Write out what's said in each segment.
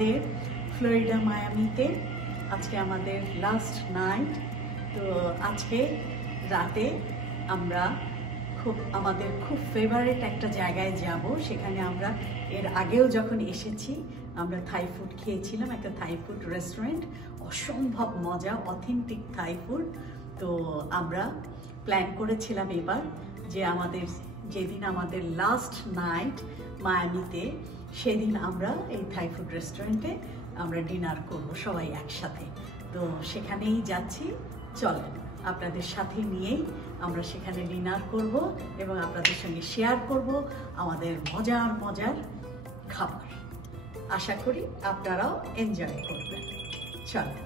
আমাদের ফ্লোরিডা মায়ামিতে আজকে আমাদের লাস্ট নাইট। তো আজকে রাতে আমরা আমাদের খুব ফেভারিট একটা জায়গায় যাব। সেখানে আমরা এর আগেও যখন এসেছি আমরা থাই ফুড খেয়েছিলাম, একটা থাই ফুড রেস্টুরেন্ট, অসম্ভব মজা, অথেন্টিক থাই ফুড। তো আমরা প্ল্যান করেছিলাম এবার যে যেদিন আমাদের লাস্ট নাইট মায়ামিতে, সেদিন আমরা এই থাই ফুড রেস্টুরেন্টে আমরা ডিনার করব সবাই একসাথে। তো সেখানেই যাচ্ছি, চলেন আপনাদের সাথে নিয়েই আমরা সেখানে ডিনার করব এবং আপনাদের সঙ্গে শেয়ার করব আমাদের মজার মজার খাবার। আশা করি আপনারাও এনজয় করবেন। চলেন।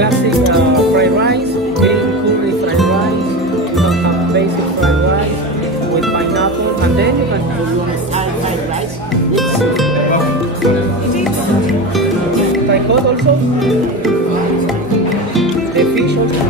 Classic fried rice, green curry fried rice, you can have basic fried rice with pineapple, and then you can have fried rice with soup. Tricot also, the fish also.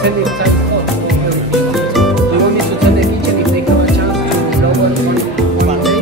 semi-time hot for everything. Do you want me to tell the kitchen if they have a chance to lower one day?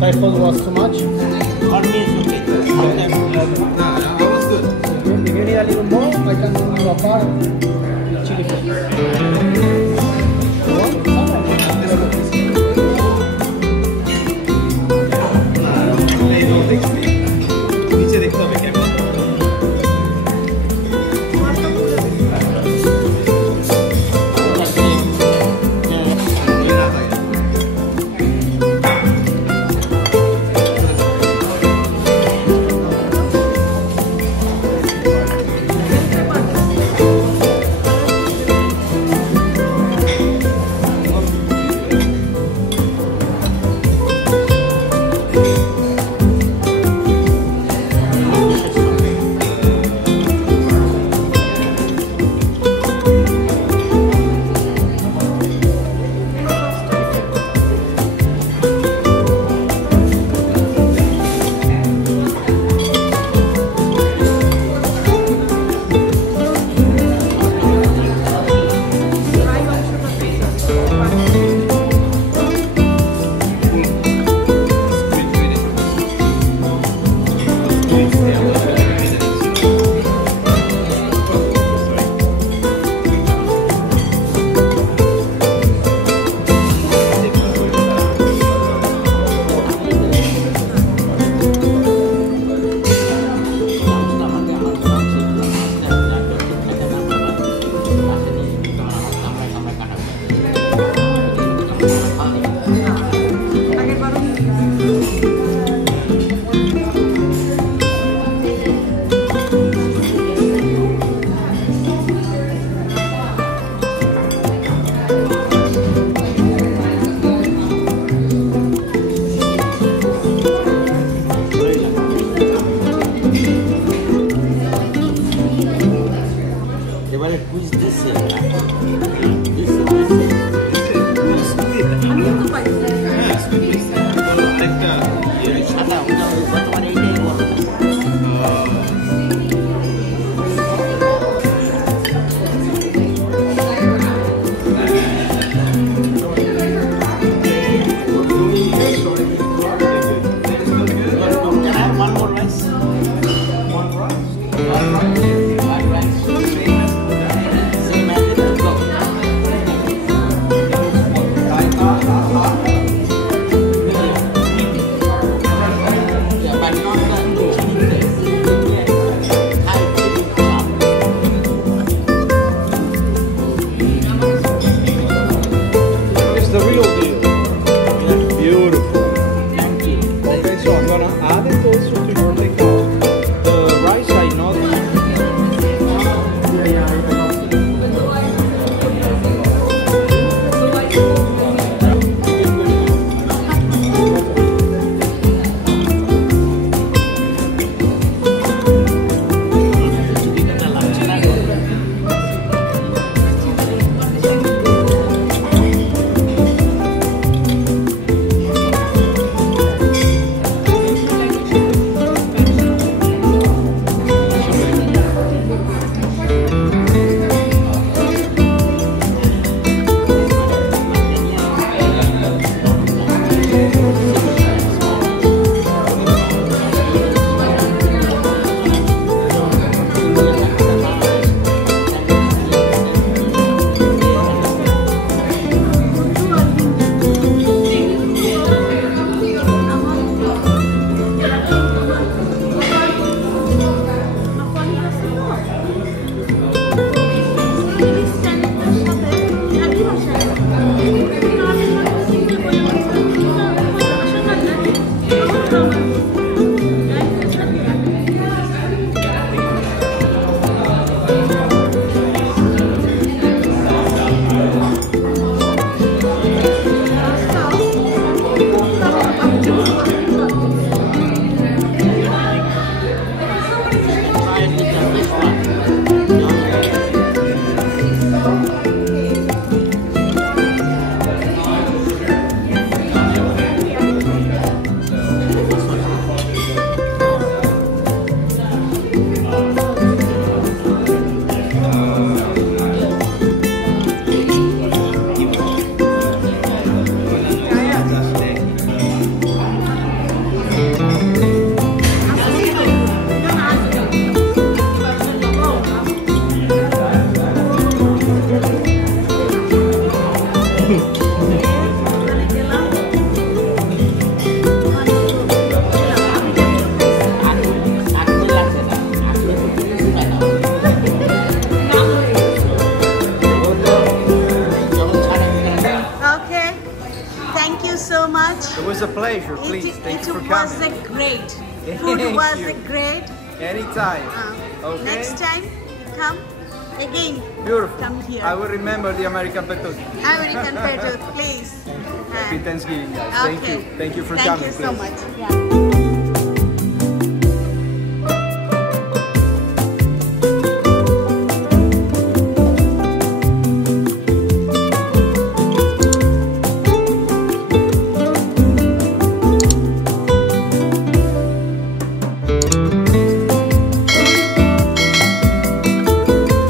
Typhoid was too much? For me, it's okay. Sometimes I was good. If you need a little more, I can do a part chili flakes. নিচে দেখতে হবে কেমন It was a pleasure, please. Thank you for coming. It was great. Food was great. Anytime. Okay. Next time, come again. Beautiful. Come here. I will remember the American Petuk. American Petuk, please. Happy Thanksgiving, guys. Okay. Thank you. Thank you for coming. Thank you so please. much. Yeah.